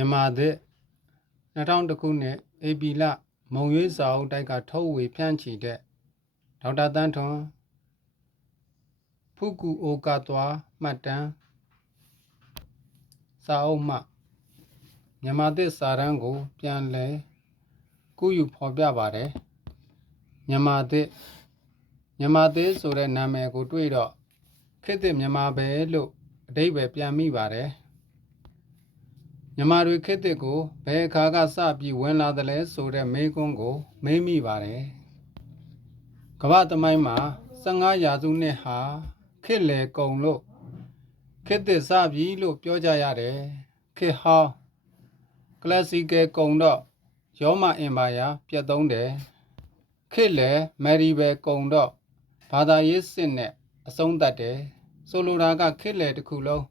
မြန်မာသစ်2000ခုနှစ်ဧပြီလမုံရွေးစာအုပ်တိုက်ကထုတ်ဝေဖြန့်ချီတဲ့ဒေါက်တာတန်းထွန်းဖုကူအိုကာသွားမှတ်တမ်းစာအုပ်မှမြန်မာသစ်စာရန်ကို ပြန်လည်ကူးယူဖော်ပြပါတယ်မြန်မာသစ်မြန်မာသစ်ဆိုတဲ့နာမည်ကို တွေ့တော့ခေတ်သစ်မြန်မာပဲလို့အဓိပ္ပာယ်ပြန်မိပါတယ် မြန်မာတွေခေတ်သစ်ကိုဘယ်အခါကစပြီးဝင်လာသလဲဆိုတဲ့မေးခွန်းကို မေးမိပါတယ်။ကမ္ဘာသမိုင်းမှာ15ရာစုနှစ်ဟာခေတ်လယ်ကုံလို့ခေတ်သစ်စပြီးလို့ပြောကြရတယ်။ခေတ်ဟောင်းကလပ်စီကယ်ကုံတော့ရောမအင်ပါယာပြတ်သုံးတယ်။ခေတ်လယ်မယ်ရီဘယ်ကုံတော့ဘာသာရေးစစ်နဲ့အဆုံးသတ်တယ်။ဆိုလိုတာကခေတ်လယ်တစ်ခုလုံး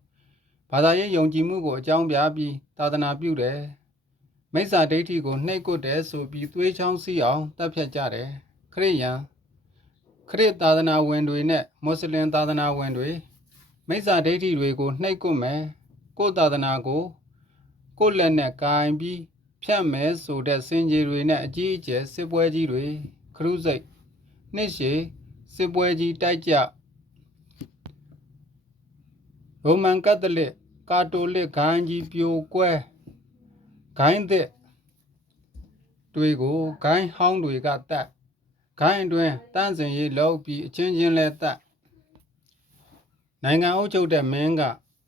ဘာသာရေးယုံကြည်မှုကိုအကြောင်းပြပြီးသာသနာပြုတယ်။မိစ္ဆာဒိဋ္ဌိကိုနှိပ်ကွပ်တယ်ဆိုပြီးသွေးချောင်းစီးအောင်တပ်ဖြတ်ကြတယ်။ခရစ်ယာန်ခရစ်သာသနာဝင်တွေနဲ့မွတ်စလင်သာသနာဝင်တွေမိစ္ဆာဒိဋ္ဌိတွေကိုနှိပ်ကွပ်မယ်။ကိုယ်သာသနာကိုကိုယ်လက်နဲ့ကင်ပြီးဖြတ်မယ်ဆိုတဲ့စင်ကြီးတွေနဲ့အကြီးအကျယ်စစ်ပွဲကြီးတွေခရုစိတ်နှစ်ရှည်စစ်ပွဲကြီးတိုက်ကြရိုမန်ကက်သလစ် ကာတိုလစ်ဂိုင်းကြီးပြိုကွဲဂိုင်းသစ်တွေကိုဂိုင်းဟောင်းတွေကတတ်ဂိုင်းအတွင်းတန်းစင်ရေးလောက်ပြီးအချင်းချင်းလဲတတ်နိုင်ငံအုပ်ချုပ်တဲ့မင်းက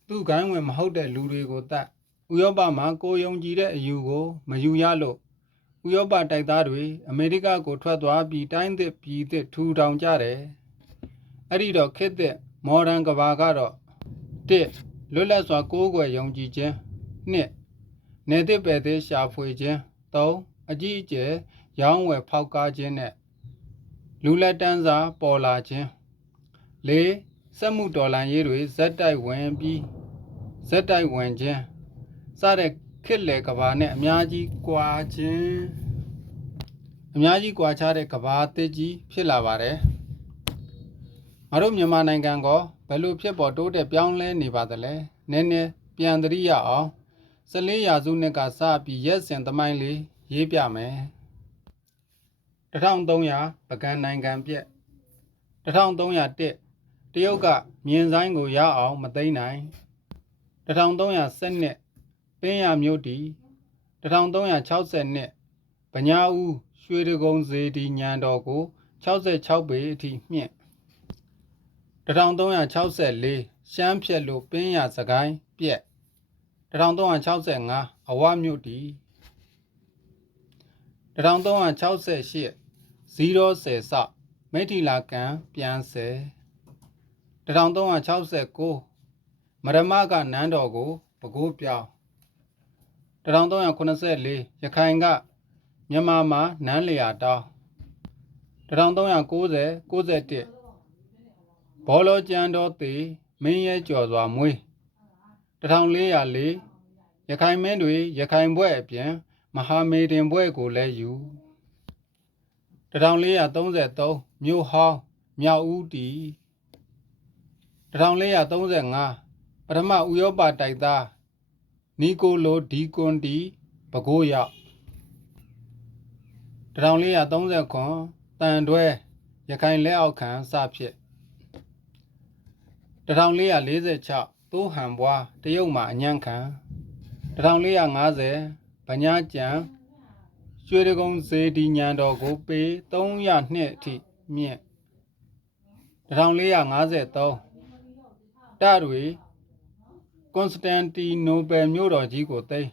သူ့ဂိုင်းဝင်မဟုတ်တဲ့လူတွေကိုတတ်ဥရောပမှာကိုယုံကြည်တဲ့အယူကိုမယူရလို့ဥရောပတိုက်သားတွေအမေရိကကိုထွက်သွားပြီးတိုင်းသစ်ပြည်သစ်ထူထောင်ကြတယ်အဲ့ဒီတော့ခေတ်သစ်မော်ဒန်ကဘာကတော့1 လွတ်လပ်စွာကိုးကွယ်ယုံကြည်ခြင်း2နေသစ်ပယ်သစ်ရှာဖွေခြင်း3အကြီးအကျယ်ရောင်းဝယ်ဖောက်ကားခြင်းနဲ့လူလက်တန်းစာပေါ်လာခြင်း4စက်မှုတော်လှန်ရေးတွေဇက်တိုက်ဝင်ပြီးဇက်တိုက်ဝင်ခြင်းစတဲ့ခစ်လေကဘာနဲ့အများကြီးကွာခြင်းအများကြီးကွာခြားတဲ့ကဘာအသစ်ကြီးဖြစ်လာပါတယ် ငါတို့မြန်မာနိုင်ငံကဘယ်လိုဖြစ်ပေါ်တိုးတက်ပြောင်းလဲနေပါသလဲနည်းနည်းပြန်သတိရအောင်14ရာစုနှစ်ကစပြီးရက်စင်သမိုင်းလေးရေးပြမယ်1300ပကံနိုင်ငံပြက်1301တရုတ်ကမြင်းဆိုင်ကိုရအောင်မသိမ်းနိုင်1312ပင်းရမြို့တီ1360နှစ်ဗညာဦးရွှေတကုံစေတီညံတော်ကို66ပေအထိမြင့် 1364ရှမ်းဖြက်လို့ပင်းရစကိုင်းပြက်1365အဝမြို့တီ1368 010စမိထီလာကံပြန်ဆယ်1369မရမကနန်းတော်ကိုပကိုးပြောင်း1384ရခိုင်ကမြန်မာမှာနန်းလျာတောင်း1390 91 ဘောလောကျန်တော်သေးမင်းရဲကျော်စွာမွေး1404ရခိုင်မင်းတွေရခိုင်ဘွဲ့အပြင်မဟာမေတင်ဘွဲ့ကိုလည်းယူ1433မြို့ဟောင်းမြောက်ဦးတီ1435ပထမဥရောပတိုက်သားနီကိုလိုဒီကွန်တီပဲခူးရောက်1439တန်တွဲရခိုင်လက်အောက်ခံစဖြစ် 1446သိုးဟန်ဘွားတရုတ်မှာအညံ့ခံ1450ဗညာကြံရွှေတကုံစေတီညံတော်ကိုပေ300နှစ်အထိမြင့်1453တတွေကွန်စတန်တီနိုပယ်မြို့တော်ကြီးကိုသိမ်း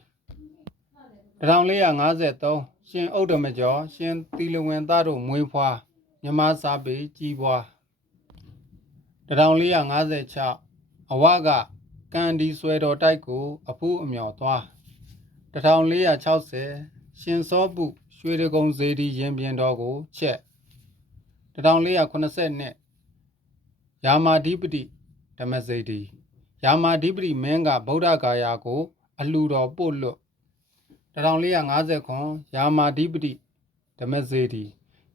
1453ရှင်ဥဒ္ဓမကျော်ရှင်သီလဝင်သားတို့မွေးဖွားမြမစာပေကြီးပွား 1456အဝကကန်ဒီဆွဲတော်တိုက်ကို အဖူးအမြော်သွား1460ရှင်စောပုရွှေတကုံစေတီရင်ပြင်တော်ကိုချက်1480ရာမာဓိပတိဓမ္မစေတီရာမာဓိပတိမင်းကဗုဒ္ဓဂါယာကို အလှူတော်ပို့လွတ်1450ခွန်ရာမာဓိပတိဓမ္မစေတီ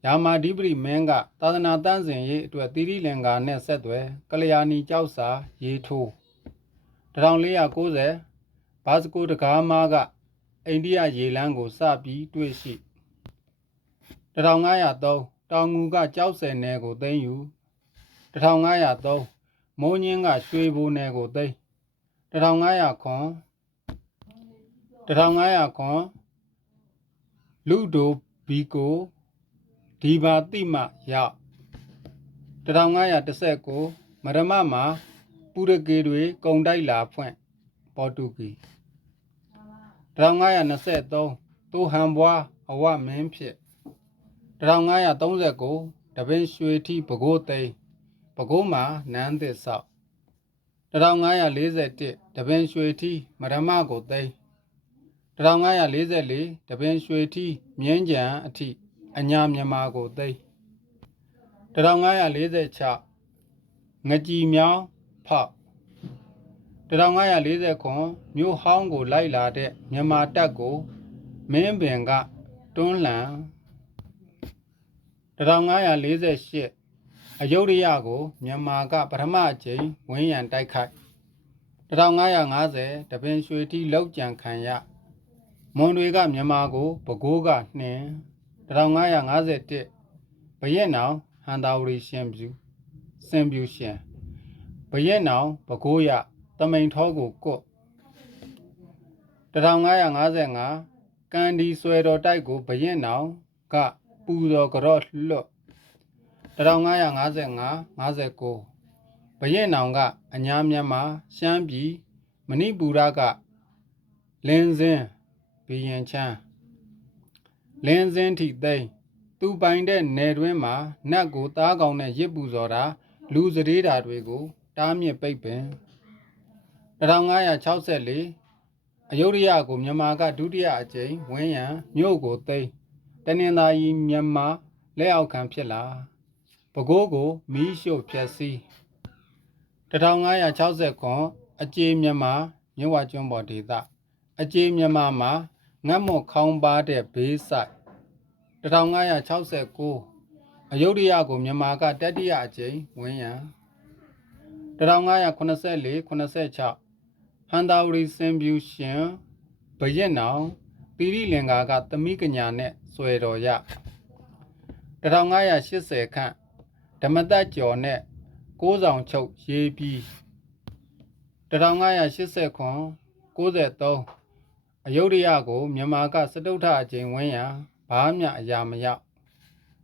ရာမာဓိပတိမင်းကသာသနာတန်းစဉ်ရေးအတွက်သီရိလင်္ကာနဲ့ဆက်သွယ်ကလျာဏီကျောက်စာရေးထိုး1490ဘာစကိုတကားမားကအိန္ဒိယရေလမ်းကိုစပြီးတွေ့ရှိ1503တောင်ငူကကြောက်စယ်နယ်ကိုသိမ်းယူ1503မိုးညင်းကရွှေဘိုနယ်ကိုသိမ်း1500ခွန်1500ခွန်လူဒိုဘီကို ဒီဘာတိမရောက်1519မရမမှာပူရကေတွေကုံတိုက်လာဖွင့်ပေါ်တူဂီ1523သူဟန်ဘွားအဝမင်းဖြစ်1539တပင်းရွှေထီပကိုးသိန်းပကိုးမှာနန်းသစ်ဆောက်1541တပင်းရွှေထီမရမကိုသိန်း1544တပင်းရွှေထီမြင်းကြံအထိ အညာမြန်မာကိုသိန်း1546ငကြည်မြောင်းဖောက်1540ခွန်မြို့ဟောင်းကိုလိုက်လာတဲ့မြန်မာတပ်ကိုမင်းပင်ကတွန်းလှန်1548အယုဒ္ဓယကိုမြန်မာကပထမအကြိမ်ဝင်းရံတိုက်ခိုက်1550တပင်ရွှေတိလောက်ကြံခံရမွန်တွေကမြန်မာကိုပဲခူးကနှင်း 1551ဘရက်နောင်ဟန်တာဝရီရှင်ပြူစင်ပြူရှင်ဘရက်နောင်ပဲခူးရတမိန်ထောကိုကွတ်1555ကန်ဒီဆွဲတော်တိုက်ကိုဘရက်နောင်ကပူတော်ကြော့လွတ်1555 59ဘရက်နောင်ကအညာမြန်မာရှမ်းပြည်မဏိပူရကလင်းစင်းဘီရင်ချမ်း လင်းစင်းထိသိမ်းသူပိုင်တဲ့နယ်တွင်းမှာနတ်ကိုသားကောင်နဲ့ရစ်ပူဇော်တာလူစရေတာတွေကို တားမြစ်ပိတ်ပင်1564အယုဒ္ဓယကိုမြန်မာကဒုတိယအကြိမ်ဝင်းရံမြို့ကိုသိမ်းတနင်္သာရီမြန်မာလက်အောက်ခံဖြစ်လာပဲခူးကိုမီးရှို့ဖျက်ဆီး1560ခွန်အကြေမြန်မာမြဝကျွန်းပေါ်ဒေသအကြေမြန်မာမှာငတ်မွတ်ခေါင်းပါတဲ့ဘေးဆိုင် 1569အယုဒ္ဓယကိုမြန်မာကတတိယအကြိမ်ဝင်းရံ1584 86ဟန်တာဝရီစင်ဗျူရှင်ဘရက်နောင်ပီရိလင်္ကာကသမိကညာနဲ့ဆွဲတော်ရ1580ခန့်ဓမ္မတက်ကျော်နဲ့ကိုးဆောင်ချုပ်ရေးပြီး1580ခွန်93အယုဒ္ဓယကိုမြန်မာကစတုထအကြိမ်ဝင်းရံ ဘာမှအရာမရောက်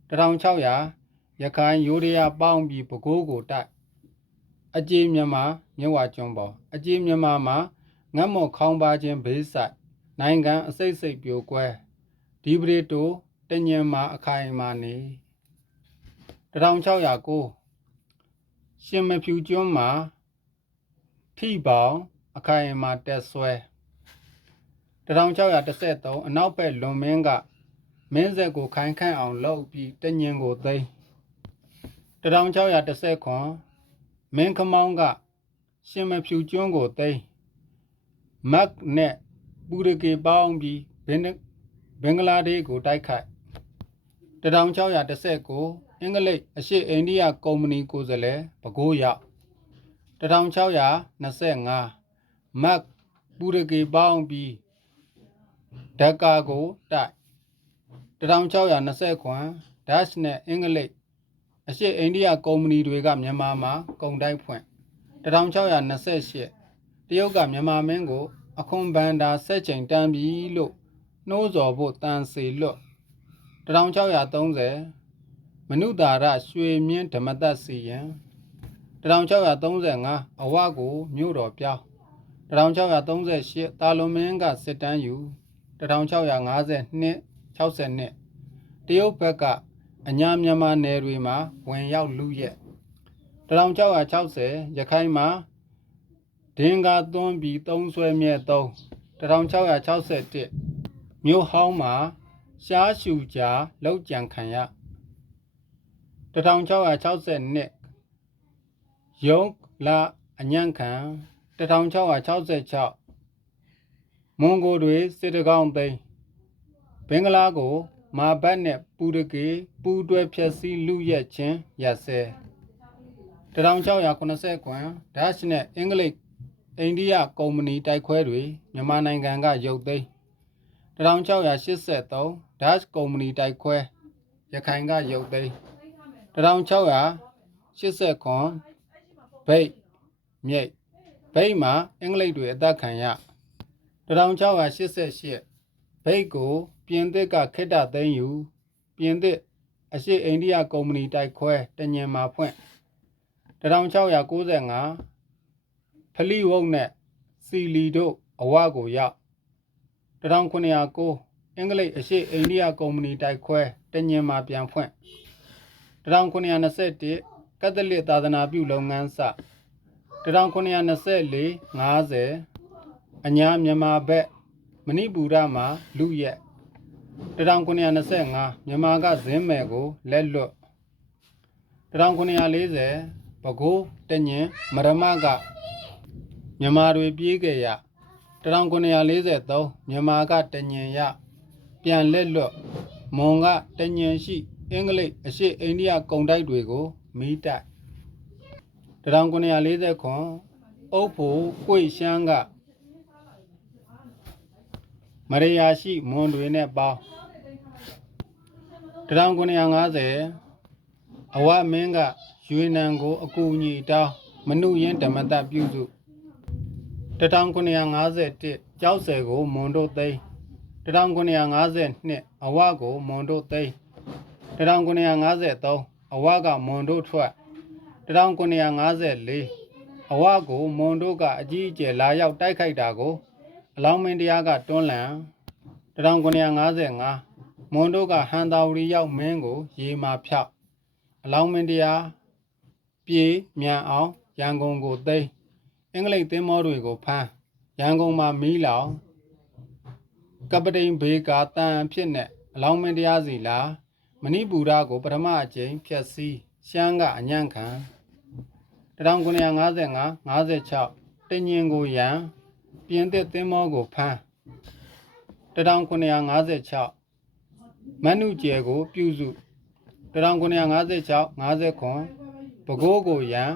1600ရခိုင်ရိုးဒရာပေါင်းပြီးပဲခူးကိုတိုက်အကြေမြန်မာမြဝကျွန်းပေါ်အကြေမြန်မာမှာငတ်မော့ခေါင်းပါခြင်းဘေးဆိုင်နိုင်ငံအစိတ်စိတ်ပြိုကွဲဒီပရီတိုတညင်မှာအခိုင်အမာနေ1609ရှင်မဖြူကျွန်းမှာထိပေါင်အခိုင်အမာတက်ဆွဲ1613အနောက်ဘက်လွန်မင်းက မင်းဆက်ကိုခိုင်ခန့်အောင်လုပ်ပြီးတညင်ကိုသိမ်း1610ခွန်မင်းခမောင်းကရှင်မဖြူကျွန်းကိုသိမ်းမက်နဲ့ပူရကေပေါင်းပြီးဘင်ဘင်္ဂလားဒေ့ရှ်ကိုတိုက်ခိုက်1619အင်္ဂလိပ်အရှိအိန္ဒိယကုမ္ပဏီကိုယ်စားလှယ်ပဲခူးရောက်1625မက်ပူရကေပေါင်းပြီးဒက္ကာကိုတိုက် 1620ခွန်ဒတ်ရှ်နဲ့အင်္ဂလိပ်အရှိအိန္ဒိယကုမ္ပဏီတွေကမြန်မာမှာကုန်တိုက်ဖွင့်1628တရုတ်ကမြန်မာမင်းကိုအခွန်ဘန္တာဆက်ချိန်တန်းပြီလို့နှိုးဆော်ဖို့တန်စီလွတ်1630မနုတာရရွှေမြင့်ဓမ္မသက်စီရင်1635အဝကိုမြို့တော်ပြောင်း1638တာလွန်မင်းကစစ်တမ်းယူ1650 60နှစ်တရုတ်ဘက်ကအညာမြန်မာနယ်တွေမှာဝင်ရောက်လူရက်1660ရခိုင်မှာဒင်္ဂါသွန်းပြီးသုံးဆွဲမြဲသုံး1661မြို့ဟောင်းမှာရှားရှူကြာလောက်ကြံခံရ1660နှစ်ယုံလာအညံ့ခံ1666မွန်ဂိုတွေစစ်တကောင်းသိမ်း ဘင်္ဂလားကို မာဘတ်နဲ့ပူရကေပူတွဲဖြက်စီးလူရက်ချင်းရက်စဲ1680ခွန်ဒတ်ရှ်နဲ့အင်္ဂလိပ်အိန္ဒိယကုမ္ပဏီတိုက်ခွဲတွေမြန်မာနိုင်ငံကရုပ်သိမ်း1683 Dutch ကုမ္ပဏီတိုက်ခွဲရခိုင်ကရုပ်သိမ်း1689ဘိတ်မြိတ်ဘိတ်မှာအင်္ဂလိပ်တွေအသက်ခံရ1688ဘိတ်ကို ပြင်သစ်ကခိတ္တသိမ်းယူပြင်သစ်အရှိအိန္ဒိယကုမ္ပဏီတိုက်ခွဲတညင်မှာဖွင့်1695ဖလိဝုတ်နဲ့စီလီတို့အဝကိုရောက်1909အင်္ဂလိပ်အရှိအိန္ဒိယကုမ္ပဏီတိုက်ခွဲတညင်မှာပြန်ဖွင့်1921ကက်သလစ်သာသနာပြုလုပ်ငန်းစ1924 50အညာမြန်မာဘက်မဏိပူရမှာလူရက် 1925မြန်မာကဇင်းမယ်ကိုလက်လွတ်1940ပဲခူးတညင်မရမကမြန်မာတွေပြေးကြရ1943မြန်မာကတညင်ရပြန်လက်လွတ်မွန်ကတညင်ရှိအင်္ဂလိပ်အရှိအိန္ဒိယကုန်တိုက်တွေကိုမီးတိုက်1940ခွန်အုပ်ဖို့ကိုယ်ရှမ်းက မရယာရှိမွန်တွေနဲ့ပေါင်း1950အဝမင်းကရွေနံကို အကူအညီတောင်းမနုရင်းဓမ္မတပြုစု1951ကြောက်ဆယ်ကိုမွန်တို့သိမ်း1952အဝကိုမွန်တို့သိမ်း1953အဝကမွန်တို့ထွက်1954အဝကိုမွန်တို့ကအကြီးအကျယ်လာရောက်တိုက်ခိုက်တာကို အလောင်းမင်းတရားကတွန်းလှန်1955မွန်တို့ကဟန်တာဝရီရောက်မင်းကို ရေမာဖြောက်အလောင်းမင်းတရားပြေးမြန်အောင်ရန်ကုန်ကိုသိမ်းအင်္ဂလိပ်သင်းမောတွေကိုဖမ်းရန်ကုန်မှာမီးလောင်ကပတိန်ဘေကာတန်ဖြစ်နဲ့အလောင်းမင်းတရားစီလာမဏိပူရကိုပထမအကြိမ်ဖြတ်စည်းရှမ်းကအညံ့ခံ1955 56တင်ញင်ကိုရန် ပြင်သစ်သင်းမောကိုဖမ်း1956မနုကျဲကို ပြုစု1956 50ခွန်ပဲခူးကိုရန်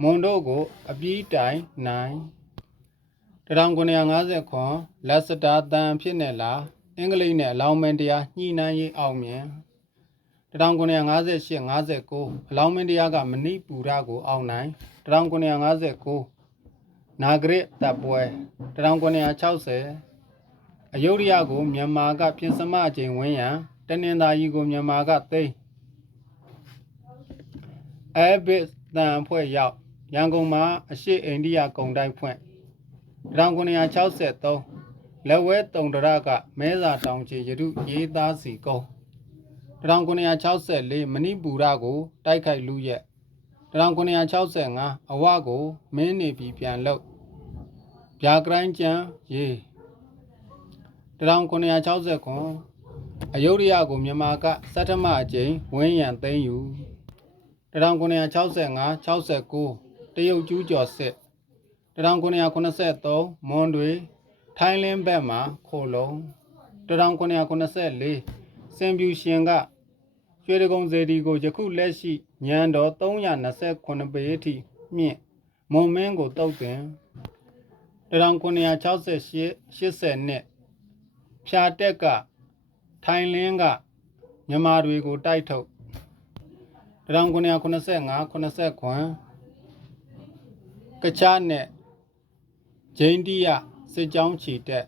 မွန်တို့ကို အပြီးတိုင်နိုင်1950ခွန်လက်စတာတန်ဖြစ်နေလားအင်္ဂလိပ်နဲ့အလောင်းမင်းတရားညှိနှိုင်းရေးအောင်မြင်1958 59အလောင်းမင်းတရားကမဏိပူရကိုအောင်နိုင်1959 နာဂရစ်တပ်ပွဲ1960အယုဒ္ဓယကိုမြန်မာကပြင်စမအကျိန်ဝင်းရန်တနင်္သာရီကိုမြန်မာကသိမ်းအဲဘစ်တန်အဖွဲ့ရောက်ရန်ကုန်မှာအရှိအိန္ဒိယကုန်တိုက်ဖွင့်1963လက်ဝဲတုံတရကမဲစာတောင်ချေရတုရေးသားစီကုန်း1964မဏိပူရကိုတိုက်ခိုက်လူရက် 1965အဝကိုမင်းနေပြီပြန်လို့ဗျာကရိုင်းကျန်ရေး1960ခွန်အယုဒ္ဓယကိုမြန်မာကစတ္ထမအကြိမ်ဝင်းရံသိမ်းယူ1965 69တရုတ်ကျူးကျော်စစ်1983မွန်တွေထိုင်းလင်းဘက်မှာခိုလုံး1984စင်ပြူရှင်က ရွှေတကုံစေတီကိုယခုလက်ရှိညံတော်329ပေအထိမြင့်မွန်မင်းကိုတုတ်တင်1968 80နှစ်ဖြာတက်ကထိုင်လင်းကမြန်မာတွေကိုတိုက်ထုတ်1985 80ခွန်ကချနဲ့ဂျိန်းတီးယစစ်ကြောင်းချီတက်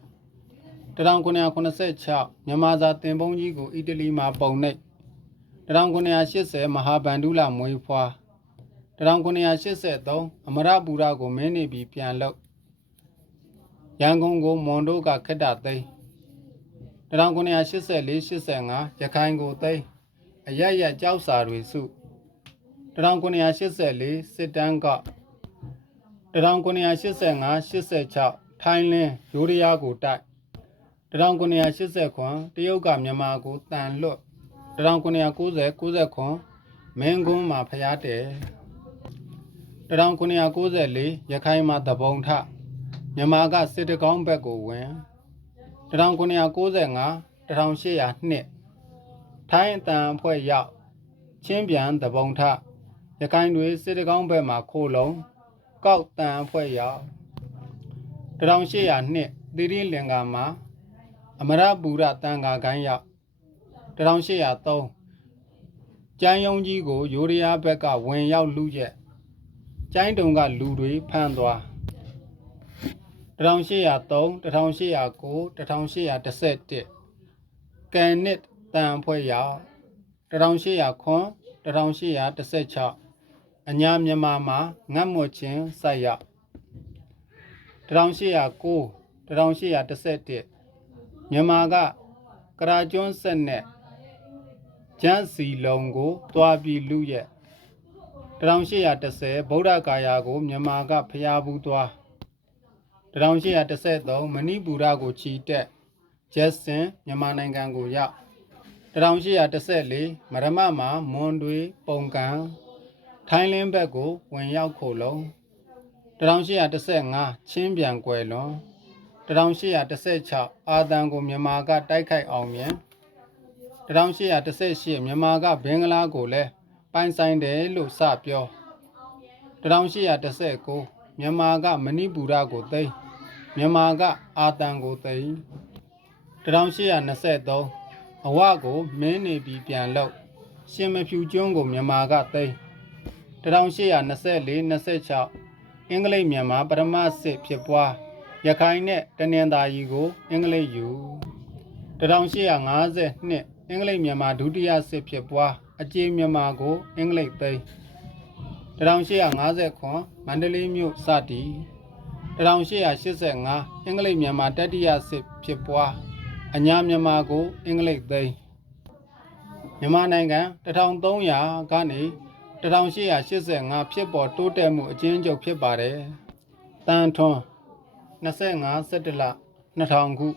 1986မြန်မာစာတင်ပုံးကြီးကိုအီတလီမှာပုံနှိပ် 1980မဟာဗန္ဓုလမွေးဖွား1983အမရပူရကိုမင်းနေပြီးပြန်လို့ရန်ကုန်ကိုမွန်တို့ကခက်တာသိမ်း1984 85ရခိုင်ကိုသိမ်းအရရကြောက်စာတွေစု1984စစ်တမ်းက1985 86ထိုင်းလင်းရိုးရရားကိုတိုက်1980ခွန်တရုတ်ကမြန်မာကိုတန်လွတ် 1990 90ခွန်မင်းကွန်းမှာဖျားတယ်1994ရခိုင်မှာတပုံထမြန်မာကစစ်တကောင်းဘက်ကိုဝင်1995 1800နှစ်ထိုင်းအတန်အဖွဲ့ရောက်ချင်းပြန်တပုံထရခိုင်တွေစစ်တကောင်းဘက်မှာခိုလုံကောက်တန်အဖွဲ့ရောက်1800နှစ်သီရိလင်္ကာမှာအမရပူရတန်ခါကိုင်းရောက် 1803ကျန်းယုံကြီးကိုယူရီးယားဘက်ကဝင်ရောက်လူရက်ကျိုင်းတုံကလူတွေဖမ်းသွား1803 1809 1811ကန်နစ်တန်ဖွဲ့ရောက်1800 1816အညာမြန်မာမှာငတ်မွတ်ချင်းစိုက်ရောက်1809 1811မြန်မာကကရာကျွန်းဆက်နဲ့ ကျန်းစီလုံးကိုတွားပြီးလူရက်1810ဗုဒ္ဓဂါယာကိုမြန်မာကဖျားဘူးသွား1813မဏိပူရကိုချီတက်ဂျက်စင်မြန်မာနိုင်ငံကိုရောက်1814မရမမှာမွန်တွေပုံကံထိုင်းလင်းဘက်ကိုဝင်ရောက်ခိုလုံ1815ချင်းပြန်ကွယ်လွန်1816အာသံကိုမြန်မာကတိုက်ခိုက်အောင်မြင်1818 မြန်မာကဘင်္ဂလားကိုလည်းပိုင်ဆိုင်တယ်လို့စပြော1819မြန်မာကမဏိပူရကိုသိမ်းမြန်မာကအာသံကိုသိမ်း1823အဝကိုမင်းနေပြီးပြန်လို့ရှင်မဖြူကျွန်းကိုမြန်မာကသိမ်း1824 26အင်္ဂလိပ်မြန်မာပထမစစ်ဖြစ်ပွားရခိုင်နဲ့တနင်္သာရီကိုအင်္ဂလိပ်ယူ1850နှစ် အင်္ဂလိပ်မြန်မာဒုတိယစစ်ဖြစ်ပွားအကြေမြန်မာကိုအင်္ဂလိပ်သိမ်း1859မန္တလေးမြို့စတည်1885အင်္ဂလိပ်မြန်မာတတိယစစ်ဖြစ်ပွားအညာမြန်မာကိုအင်္ဂလိပ်သိမ်းမြန်မာနိုင်ငံ1300ကနေ1885ဖြစ်ပေါ်တိုးတက်မှုအချင်းချုပ်ဖြစ်ပါတယ်။တန်ထွန်း25 17လ2000ခု